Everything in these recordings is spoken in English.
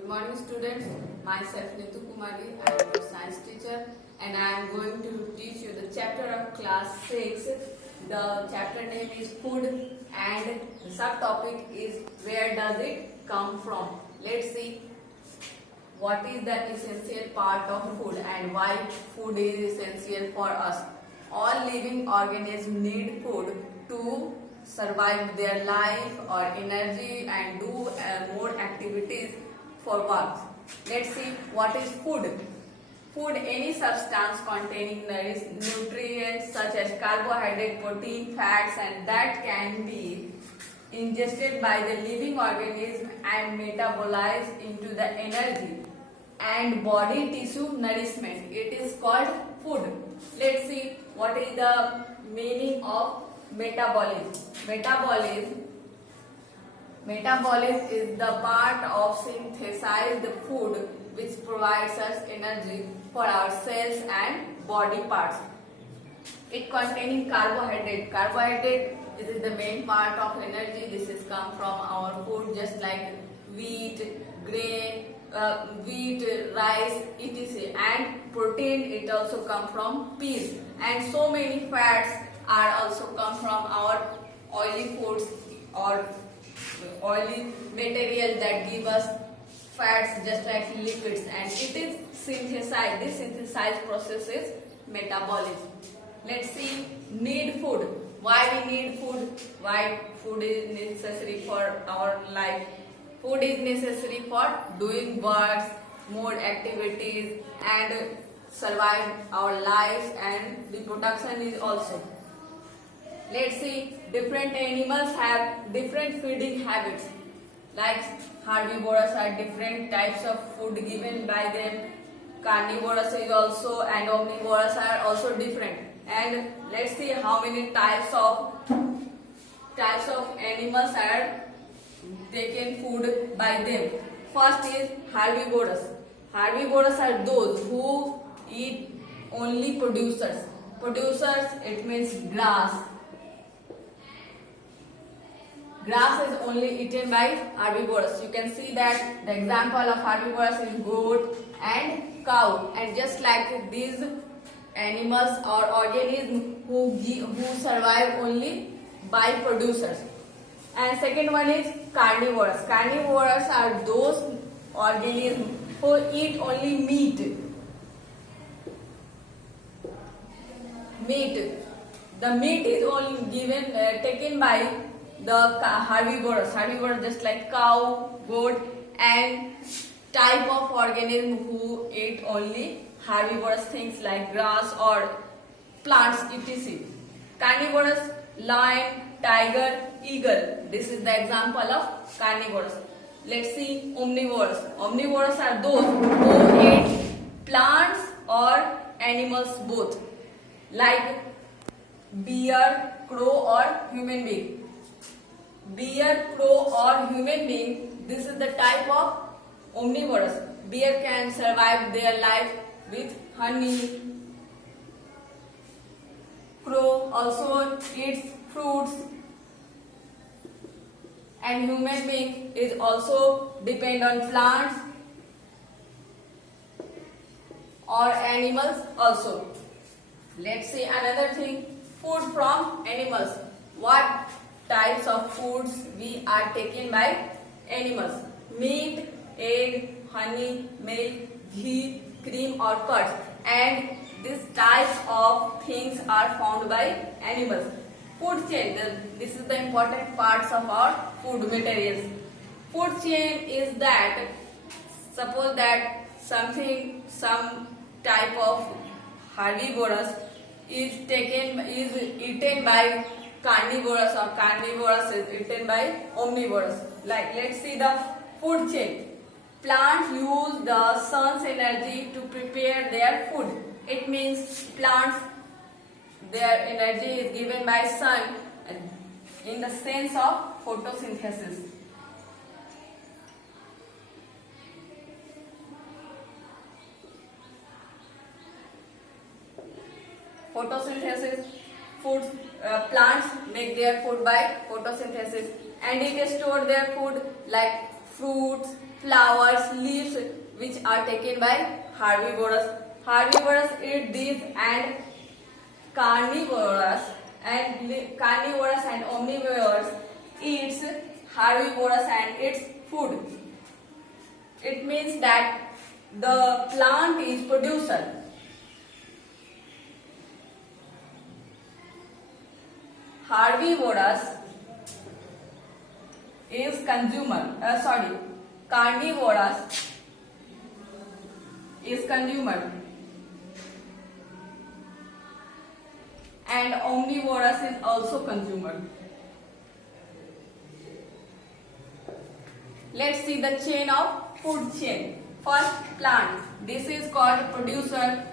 Good morning students, myself Nitu Kumari, I am your science teacher and I am going to teach you the chapter of class 6. The chapter name is food and the subtopic is where does it come from. Let's see what is the essential part of food and why food is essential for us. All living organisms need food to survive their life or energy and do more activities for work. Let's see what is food. Food, any substance containing nutrients such as carbohydrate, protein, fats, and that can be ingested by the living organism and metabolized into the energy and body tissue nourishment. It is called food. Let's see what is the meaning of metabolism. Metabolism is the part of synthesized food which provides us energy for our cells and body parts. It containing carbohydrate. Carbohydrate is the main part of energy. This is come from our food, just like wheat, grain, rice, etc. And protein, it also come from peas. And so many fats are also come from our oily foods or oily material that give us fats just like liquids, and it is synthesized. This synthesized process is metabolism. Let's see need food. Why we need food? Why food is necessary for our life? Food is necessary for doing works, more activities, and survive our lives, and reproduction is also. Let's see, different animals have different feeding habits. Like herbivores are different types of food given by them. Carnivorous is also, and omnivorous are also different. And let's see how many types of animals are taken food by them. First is herbivorous. Herbivorous are those who eat only producers. Producers, it means grass. Grass is only eaten by herbivores. You can see that the example of herbivores is goat and cow. And just like these animals or organisms who survive only by producers. And second one is carnivorous. Carnivorous are those organisms who eat only meat. The meat is only taken by the herbivores. Herbivores just like cow, goat, and type of organism who eat only herbivorous things like grass or plants, etc. Carnivorous, lion, tiger, eagle. This is the example of carnivorous. Let's see omnivorous. Omnivorous are those who eat plants or animals both, like bear, crow, or human being. Bear, crow, or human being, this is the type of omnivorous. Bear can survive their life with honey. Crow also eats fruits. And human being is also depend on plants or animals also. Let's see another thing, food from animals. What types of foods we are taken by animals? Meat, egg, honey, milk, ghee, cream, or curds. And these types of things are found by animals. Food chain, this is the important parts of our food materials. Food chain is that, suppose that some type of herbivorous is eaten by carnivorous, or carnivorous is eaten by omnivorous. Like, let's see the food chain. Plants use the sun's energy to prepare their food. It means plants, their energy is given by sun in the sense of photosynthesis. Photosynthesis, plants make their food by photosynthesis, and it store their food like fruits, flowers, leaves, which are taken by herbivorous. Herbivorous eat these, and carnivorous and omnivorous eats herbivorous and its food. It means that the plant is producer. Herbivorous is consumer. Carnivorous is consumer, and omnivorous is also consumer. Let's see the chain of food chain. First, plant. This is called producer.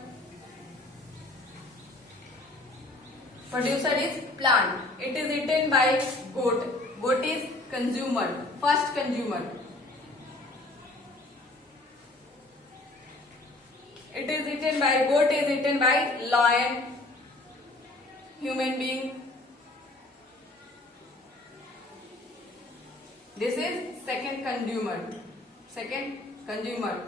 Producer is plant. It is eaten by goat. Goat is consumer. First consumer. It is eaten by goat. Is eaten by lion. Human being. This is second consumer. Second consumer.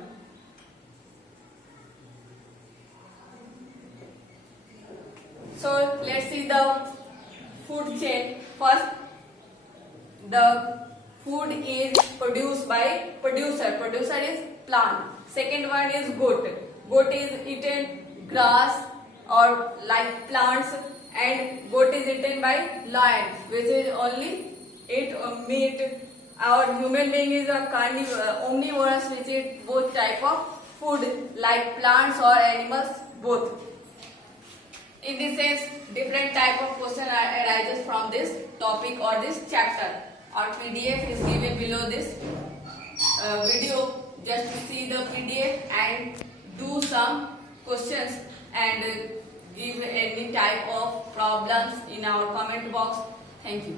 So let's see the food chain. First, the food is produced by producer. Producer is plant. Second one is goat. Goat is eaten grass or like plants, and goat is eaten by lion, which is only eat meat. Our human being is a omnivorous, which eat both type of food like plants or animals both. In this sense, different type of question arises from this topic or this chapter. Our PDF is given below this video. Just see the PDF and do some questions and give any type of problems in our comment box. Thank you.